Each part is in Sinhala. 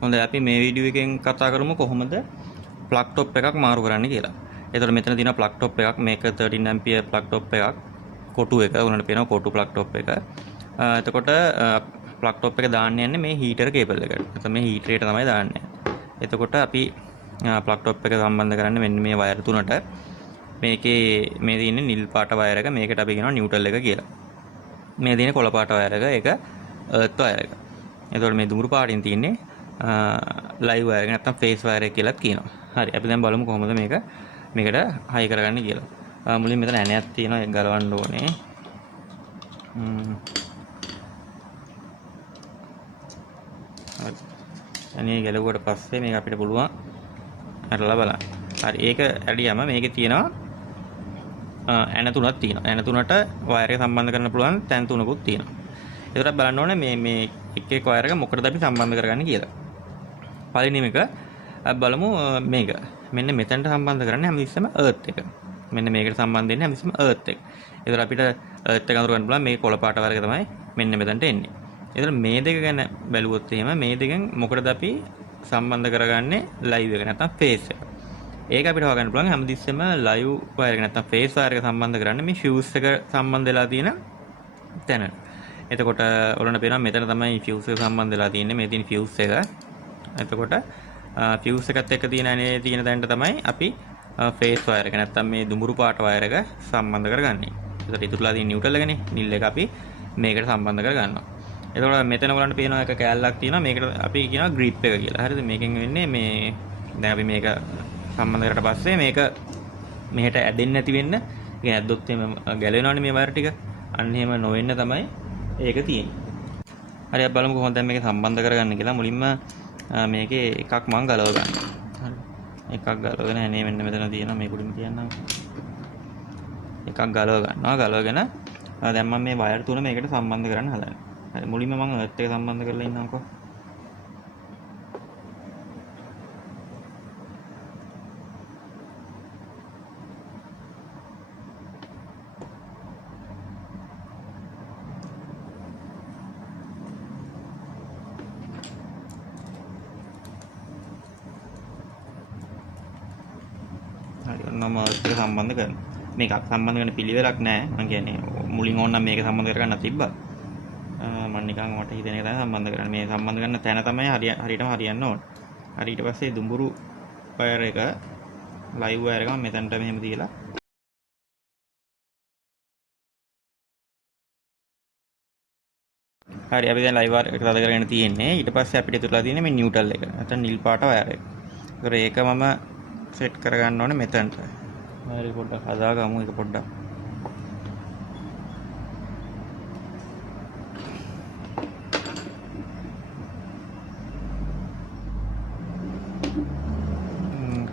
හොඳයි අපි මේ වීඩියෝ එකෙන් කතා කරමු කොහොමද ප්ලග් টොප් එකක් මාරු කරන්න කියලා. එතකොට මෙතන තියෙනවා ප්ලග් টොප් එකක්. මේක 13 ඇම්පියර් ප්ලග් টොප් එකක්. කොටු එක උනට පේනවා කොටු ප්ලග් টොප් එක. එතකොට ප්ලග් টොප් එක දාන්න යන්නේ මේ හීටර් කේබල් එකට. එතකොට මේ හීටරේට තමයි දාන්නේ. එතකොට අපි ප්ලග් টොප් එක සම්බන්ධ කරන්නේ මෙන්න මේ වයර් තුනට. මේකේ මේ තියෙන්නේ නිල් පාට වයර් එක. මේකට අපි කියනවා නිව්ට්‍රල් එක කියලා. මේ තියෙන්නේ කොළ පාට වයර් එක. ඒක අර්ත් වයර් එක. එතකොට මේ දුඹුරු පාටින් තියෙන්නේ ලයිව් වයර් එක නැත්නම් ෆේස් වයර් එක කියලාත් කියනවා. හරි අපි දැන් බලමු කොහොමද මේකට හයි කරගන්නේ කියලා. මුලින් මෙතන ඇණයක් තියෙනවා ඒක ගලවන්න ඕනේ. හරි. ඇණේ ගැලවුවට පස්සේ මේක අපිට පුළුවන් අරලා බලන්න. හරි ඒක ඇඩියම මේකේ තියෙනවා ඇණ තුනක් තියෙනවා. ඇණ තුනට වයර් එක සම්බන්ධ කරන්න පුළුවන් තැන් තුනකුත් තියෙනවා. ඒකට බලන්න ඕනේ මේ එක එක වයර් එක මොකටද අපි සම්බන්ධ කරගන්නේ කියලා. පළවෙනි එක අපි බලමු මේක. මෙන්න මෙතනට සම්බන්ධ කරන්නේ හැමතිස්සෙම අර්ත් එක. මෙන්න මේකට සම්බන්ධ වෙන්නේ හැමතිස්සෙම අර්ත් එක. ඒතර අපිට අර්ත් එක අඳුර ගන්න පුළුවන් මේ කොළ පාට වයර් එක තමයි මෙන්න මෙතනට එන්නේ. ඒතර මේ දෙක ගැන බැලුවොත් එහෙම මේ දෙකෙන් මොකටද අපි සම්බන්ධ කරගන්නේ ලයිව් එක නැත්නම් ෆේස් එක. ඒක අපිට හොයාගන්න පුළුවන් හැමතිස්සෙම ලයිව් වයර් එක නැත්නම් ෆේස් වයර් එක සම්බන්ධ කරන්නේ මේ ෆියුස් එක සම්බන්ධ වෙලා තියෙන තැන. එතකොට ඔයගොල්ලන්ට පේනවා මෙතන තමයි ෆියුස් එක සම්බන්ධ වෙලා තියෙන්නේ. මේ තියෙන ෆියුස් එක. එතකොට ෆියුස් එකත් එක්ක තියෙන ඇනේ තියෙන තැනට තමයි අපි ෆේස් වයර් එක නැත්නම් මේ දුඹුරු පාට වයර් එක සම්බන්ධ කරගන්නේ. එතකොට ඉතුරුලා තියෙන නිව්ට්‍රල් එකනේ. නිල් එක අපි මේකට සම්බන්ධ කරගන්නවා. එතකොට මෙතන ඔයගොල්ලන්ට පේනවා එක කෑල්ලක් තියෙනවා. මේකට අපි කියනවා ග්‍රිප් එක කියලා. හරිද? මේකෙන් වෙන්නේ මේ දැන් අපි මේක සම්බන්ධ කරලා පස්සේ මේක මෙහෙට ඇදෙන්නේ නැති වෙන්න. ඒ කියන්නේ ඇද්දොත් එimhe ගැලවෙනවනේ මේ වයර් ටික. අන්න එහෙම නොවෙන්න තමයි ඒක තියෙන්නේ. හරි අපි බලමු කොහොමද දැන් මේක සම්බන්ධ කරගන්නේ කියලා. මුලින්ම මේකේ එකක් මම ගලව ගන්නවා. හරි. එකක් ගලවගෙන එනේ මෙන්න මෙතන තියෙනවා මේක උඩින් තියන්නම්. එකක් ගලව ගන්නවා. ගලවගෙන දැන් මම මේ වයර් තුන මේකට සම්බන්ධ කරන්න හදන්නේ. හරි මුලින්ම මම අර්ත් එක සම්බන්ධ කරලා ඉන්නම්කෝ. හරි ඔන්නම අර්ත් එක සම්බන්ධ කරනවා. මේක සම්බන්ධ කරන පිළිවෙලක් නැහැ. මම කියන්නේ මුලින් ඕනනම් මේක සම්බන්ධ කරගන්න තිබ්බා. මම නිකන් මට හිතෙන එක තමයි සම්බන්ධ කරන්නේ. මේ සම්බන්ධ කරන තැන තමයි හරියටම හරියන්න ඕන. හරි ඊට පස්සේ දුඹුරු වයර් එක ලයිව් වයර් එක මම මෙතනට මෙහෙම තියලා හරි අපි දැන් ලයිව් වයර් එක තද කරගෙන තියෙන්නේ. ඊට පස්සේ අපිට ඉතුරුලා තියෙන්නේ මේ නිව්ට්‍රල් එක. නැත්නම් නිල් පාට වයර් එක. ඒක මම සෙට් කරගන්න ඕනේ මෙතනට. හරි පොඩ්ඩක් හදාගමු ඒක පොඩ්ඩක්.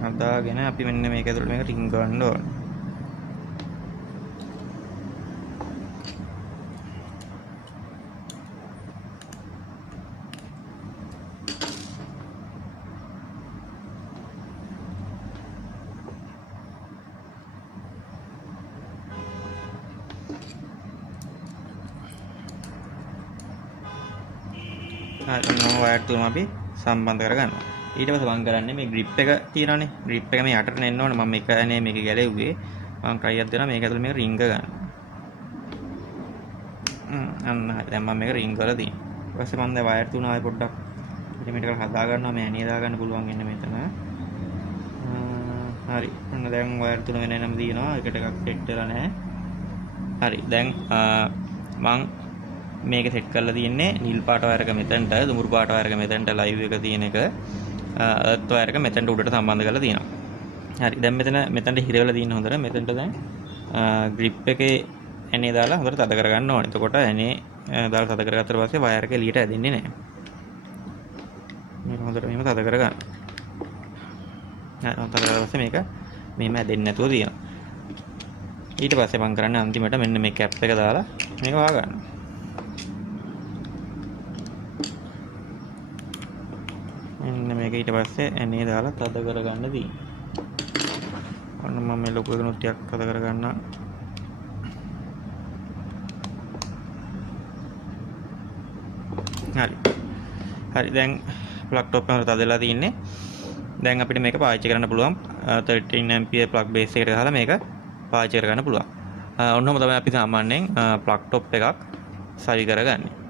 හදාගෙන අපි මෙන්න මේක ඇතුළට මේක රින් ගන්න ඕනේ. හරි මොන වයර් තුනම අපි සම්බන්ධ කරගන්නවා. ඊට පස්සේ මම කරන්නේ මේ ග්‍රිප් එක තියෙනවානේ. ග්‍රිප් එක මේ යටට එන්න ඕනේ. මම මේක ඇනේ මේක ගැලෙව්වේ. මම try එකක් දෙනවා මේක ඇතුළේ මේක රින්ග ගන්න. අන්න හරි. දැන් මම මේක රින්ග කරලා තියෙනවා. ඊට පස්සේ මම දැන් වයර් තුන ආයෙ පොඩ්ඩක් පිටිමිට කරලා හදා ගන්නවා. මේ ඇනේ දා ගන්න පුළුවන් ඉන්නේ මෙතන. හරි. ඔන්න දැන් වයර් තුන වෙන එනම දිනවා. එකට එකක් සෙට් වෙලා නැහැ. හරි. දැන් මම මේක සෙට් කරලා තියෙන්නේ නිල් පාට වයර් එක මෙතනට, දුඹුරු පාට වයර් එක මෙතනට ලයිව් එක තියෙන එක, අර්ත් වයර් එක මෙතනට උඩට සම්බන්ධ කරලා තියෙනවා. හරි. දැන් මෙතනට හිර වෙලා තියෙන හොඳට මෙතනට දැන් ග්‍රිප් එකේ ඇනේ දාලා හොඳට තද කරගන්න ඕනේ. එතකොට ඇනේ දාලා තද කරගත්තට පස්සේ වයර් එක එළියට ඇදෙන්නේ නැහැ. මේක හොඳට මෙහෙම තද කරගන්න. හරි. තද කරලා පස්සේ මේක මෙහෙම ඇදෙන්නේ නැතුව තියෙනවා. ඊට පස්සේ මම කරන්නේ අන්තිමට මෙන්න මේ කැප් එක දාලා මේක වහගන්න. මෙන්න මේක ඊට පස්සේ ඇනේ දාලා තද කරගන්න තියෙනවා. ඔන්න මම මේ ලොකු එකනොත් ටිකක් තද කරගන්න. හරි. හරි දැන් ප්ලග් ටොප් එක තද වෙලා තියෙන්නේ. දැන් අපිට මේක පාවිච්චි කරන්න පුළුවන් 13 ampere plug base එකට ගහලා මේක පාවිච්චි කරගන්න පුළුවන්. ඔන්නම තමයි අපි සාමාන්‍යයෙන් ප්ලග් ටොප් එකක් සවි කරගන්නේ.